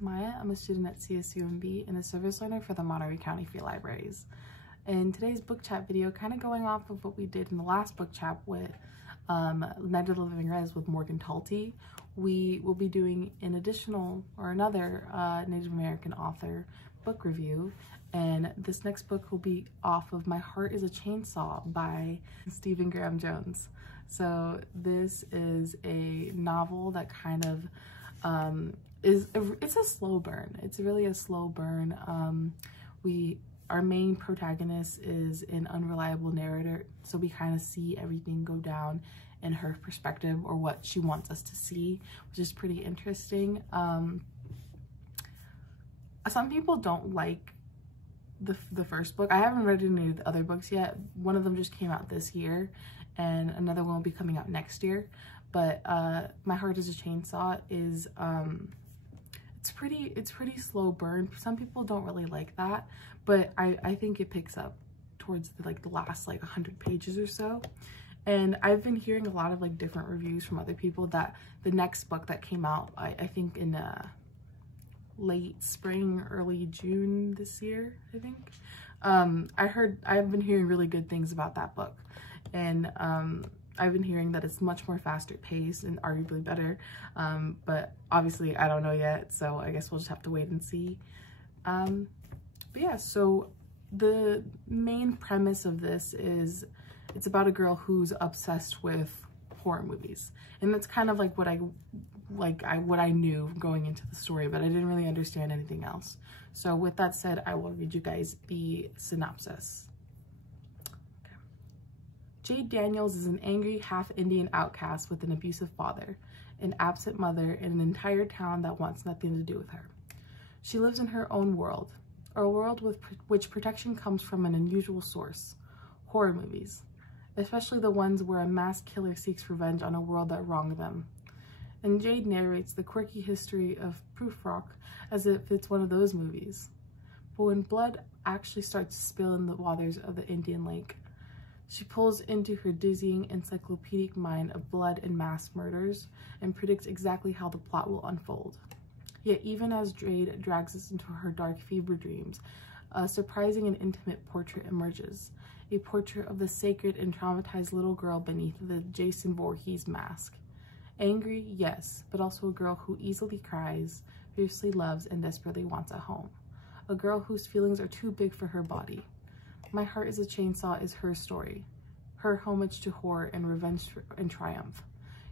is Maya. I'm a student at CSUMB and a service learner for the Monterey County Free Libraries. In today's book chat video, kind of going off of what we did in the last book chat with Night of the Living Res with Morgan Talty, we will be doing an additional or another Native American author book review. And this next book will be off of My Heart is a Chainsaw by Stephen Graham Jones. So this is a novel that kind of it's a slow burn. It's really a slow burn. Our main protagonist is an unreliable narrator, so we kind of see everything go down in her perspective, or what she wants us to see, which is pretty interesting. Some people don't like the first book. I haven't read any of the other books yet. One of them just came out this year and another one will be coming out next year. But My Heart is a Chainsaw is it's pretty slow burn. Some people don't really like that, but I think it picks up towards the last 100 pages or so. And I've been hearing a lot of different reviews from other people that the next book that came out, I think in late spring, early June this year, I think. I've been hearing really good things about that book, and I've been hearing that it's much more faster paced and arguably better, but obviously I don't know yet, so I guess we'll just have to wait and see. But yeah, so the main premise of this is it's about a girl who's obsessed with horror movies, and that's kind of what I knew going into the story, but I didn't really understand anything else. So with that said, I will read you guys the synopsis. Okay. Jade Daniels is an angry half-Indian outcast with an abusive father, an absent mother, and an entire town that wants nothing to do with her. She lives in her own world, a world with which protection comes from an unusual source: horror movies, especially the ones where a mass killer seeks revenge on a world that wronged them. And Jade narrates the quirky history of Prufrock as if it's one of those movies. But when blood actually starts to spill in the waters of the Indian Lake, she pulls into her dizzying encyclopedic mind of blood and mass murders and predicts exactly how the plot will unfold. Yet even as Jade drags us into her dark fever dreams, a surprising and intimate portrait emerges. A portrait of the sacred and traumatized little girl beneath the Jason Voorhees mask. Angry, yes, but also a girl who easily cries, fiercely loves, and desperately wants a home. A girl whose feelings are too big for her body. My Heart is a Chainsaw is her story, her homage to horror and revenge and triumph.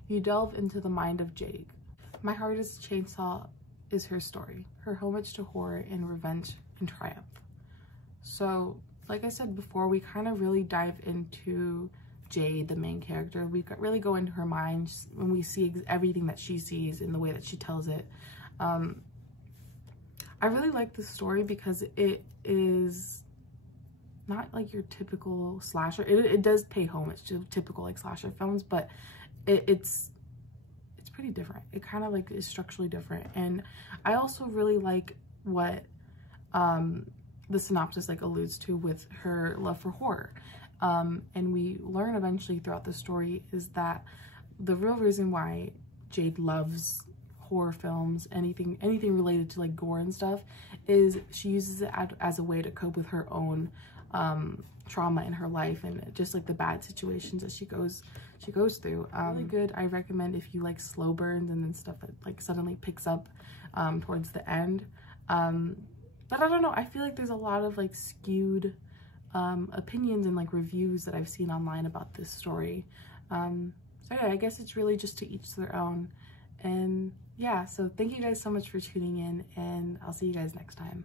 You delve into the mind of Jade. My Heart is a Chainsaw is her story, her homage to horror and revenge and triumph. So, like I said before, we kind of really dive into Jade, the main character. We really go into her mind when we see everything that she sees and the way that she tells it. I really like this story because it is not like your typical slasher. It does pay homage to typical slasher films, but it's pretty different. It kind of is structurally different. And I also really like what the synopsis alludes to with her love for horror. And we learn eventually throughout the story is that the real reason why Jade loves horror films, anything related to gore and stuff, is she uses it as a way to cope with her own trauma in her life and just the bad situations that she goes through. Really good. I recommend if you like slow burns and then stuff that suddenly picks up towards the end. But I don't know, I feel like there's a lot of skewed opinions and reviews that I've seen online about this story. So yeah, I guess it's really just to each their own. And yeah, so thank you guys so much for tuning in, and I'll see you guys next time.